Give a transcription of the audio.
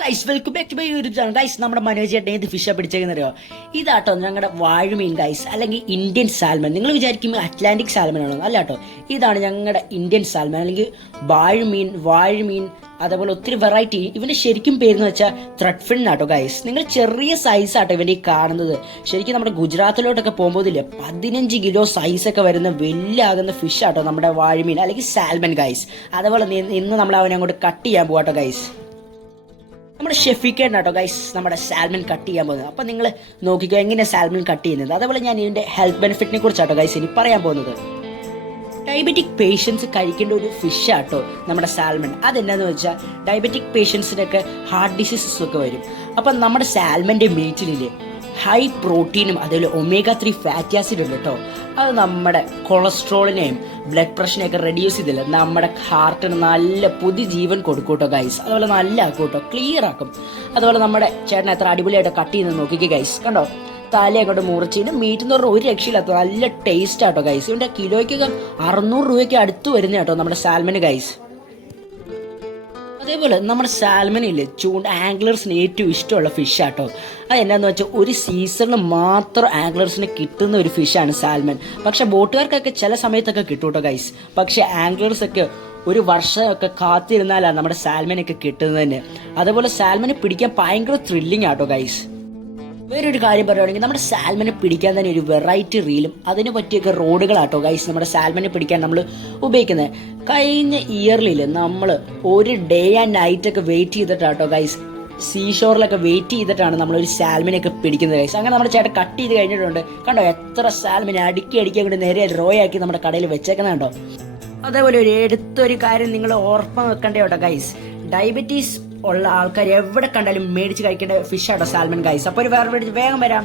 Guys welcome back to my YouTube channel. Guys നമ്മുടെ മനോജ് ചേട്ടൻ ഏത് ഫിഷാണ് പിടിച്ചേക്കുന്നറിയോ? ഇതാട്ടോ ഞങ്ങളുടെ വാഴമീൻ ഗൈസ്, അല്ലെങ്കിൽ ഇന്ത്യൻ സാൽമൺ. നിങ്ങൾ വിചാരിക്കും അറ്റ്ലാന്റിക് സാൽമൺ ആണോ? അല്ല കേട്ടോ, ഇതാണ് ഞങ്ങളുടെ ഇന്ത്യൻ സാൽമൺ അല്ലെങ്കിൽ വാഴമീൻ. അതേപോലെ ഒത്തിരി വെറൈറ്റി. ഇവന്റെ ശരിക്കും പേരെന്ന് വെച്ചാൽ ത്രെഡ് ഫിൻ ആട്ടോ ഗൈസ്. നിങ്ങൾ ചെറിയ സൈസ് ആട്ടോ ഇവന്റെ ഈ കാണുന്നത്. ശരിക്കും നമ്മുടെ ഗുജറാത്തിലോട്ടൊക്കെ പോകുമ്പോൾ 15 കിലോ സൈസൊക്കെ വരുന്ന വലിയ ആകുന്ന ഫിഷ് ആട്ടോ നമ്മുടെ വാഴമീൻ അല്ലെങ്കിൽ സാൽമൺ ഗൈസ്. അതേപോലെ ഇന്ന് നമ്മൾ അവനെ അങ്ങോട്ട് കട്ട് ചെയ്യാൻ പോവാട്ടോ ഗൈസ്. നമ്മുടെ ഷെഫിക്കേട്ടോ ഗൈസ് നമ്മുടെ സാൽമൺ കട്ട് ചെയ്യാൻ പോകുന്നത്. അപ്പം നിങ്ങൾ നോക്കിക്കോ എങ്ങനെയാണ് സാൽമൺ കട്ട് ചെയ്യുന്നത്. അതേപോലെ ഞാൻ ഇതിൻ്റെ ഹെൽത്ത് ബെനിഫിറ്റിനെ കുറിച്ചാട്ടോ ഗൈസ് ഇനി പറയാൻ പോകുന്നത്. ഡയബറ്റിക് പേഷ്യൻസ് കഴിക്കേണ്ട ഒരു ഫിഷ് ആട്ടോ നമ്മുടെ സാൽമൺ. അതെന്നാന്ന് വെച്ചാൽ ഡയബറ്റിക് പേഷ്യൻസിനൊക്കെ ഹാർട്ട് ഡിസീസസ് ഒക്കെ വരും. അപ്പം നമ്മുടെ സാൽമൻ്റെ മീറ്റിനില്ലേ ഹൈ പ്രോട്ടീനും അതേപോലെ ഒമേഗ 3 ഫാറ്റി ആസിഡ് ഉണ്ട് കേട്ടോ. അത് നമ്മുടെ കൊളസ്ട്രോളിനെയും ബ്ലഡ് പ്രഷറിനെയൊക്കെ റെഡ്യൂസ് ചെയ്തില്ല നമ്മുടെ ഹാർട്ടിന് നല്ല പുതിയ ജീവൻ കൊടുക്കും കേട്ടോ ഗൈസ്. അതുപോലെ നല്ല ആക്കും കേട്ടോ, ക്ലിയർ ആക്കും. അതുപോലെ നമ്മുടെ ചേട്ടൻ എത്ര അടിപൊളിയായിട്ട് കട്ട് ചെയ്യുന്നത് നോക്കിക്കേ ഗൈസ്. കണ്ടോ, തല അങ്ങോട്ട് മുറിച്ചിട്ട് മീറ്റ് എന്ന് പറഞ്ഞാൽ ഒരു രക്ഷയില്ലാത്ത നല്ല ടേസ്റ്റ് ആട്ടോ ഗൈസ്. ഇവൻ്റെ കിലോയ്ക്കൊക്കെ 600 രൂപയ്ക്ക് അടുത്ത് വരുന്ന കേട്ടോ നമ്മുടെ സാൽമന് ഗൈസ്. അതേപോലെ നമ്മുടെ സാൽമനില്ലേ ആംഗ്ലേഴ്സിന് ഏറ്റവും ഇഷ്ടമുള്ള ഫിഷ് ആട്ടോ. അത് എന്നാന്ന് വെച്ചാൽ ഒരു സീസണിൽ മാത്രം ആംഗ്ലേഴ്സിന് കിട്ടുന്ന ഒരു ഫിഷാണ് സാൽമൺ. പക്ഷെ ബോട്ടുകാർക്കൊക്കെ ചില സമയത്തൊക്കെ കിട്ടും കേട്ടോ ഗൈസ്. പക്ഷെ ആംഗ്ലേഴ്സൊക്കെ ഒരു വർഷമൊക്കെ കാത്തിരുന്നാലാണ് നമ്മുടെ സാൽമനൊക്കെ കിട്ടുന്നത് തന്നെ. അതേപോലെ സാൽമനെ പിടിക്കാൻ ഭയങ്കര ത്രില്ലിംഗ് ആട്ടോ ഗൈസ്. വേറൊരു കാര്യം പറയുകയാണെങ്കിൽ നമ്മുടെ സാൽമനെ പിടിക്കാൻ തന്നെ ഒരു വെറൈറ്റി റീലും അതിന് പറ്റിയൊക്കെ റോഡുകളാട്ടോ ഗൈസ് നമ്മുടെ സാൽമനെ പിടിക്കാൻ നമ്മൾ ഉപയോഗിക്കുന്നത്. കഴിഞ്ഞ ഇയർലിൽ നമ്മൾ ഒരു ഡേ ആൻഡ് നൈറ്റ് ഒക്കെ വെയിറ്റ് ചെയ്തിട്ടാട്ടോ ഗൈസ് സീഷോറിലൊക്കെ വെയിറ്റ് ചെയ്തിട്ടാണ് നമ്മളൊരു സാൽമനെയൊക്കെ പിടിക്കുന്നത് ഗൈസ്. അങ്ങനെ നമ്മുടെ ചേട്ടൻ കട്ട് ചെയ്ത് കഴിഞ്ഞിട്ടുണ്ട്. കണ്ടോ എത്ര സാൽമനെ അടുക്കി അങ്ങോട്ട് നേരെ റോയാക്കി നമ്മുടെ കടയിൽ വെച്ചേക്കുന്നുണ്ടോ. അതേപോലെ എടുത്തൊരു കാര്യം നിങ്ങൾ ഓർമ്മ വെക്കണ്ടേ കേട്ടോ ഗൈസ്, ഡയബറ്റീസ് ഉള്ള ആൾക്കാർ എവിടെ കണ്ടാലും മേടിച്ച് കഴിക്കേണ്ട ഫിഷ് ആട്ടോ സാൽമൺ ഗൈസ്. അപ്പോൾ ഒരു വേറെ വേഗം വരാം.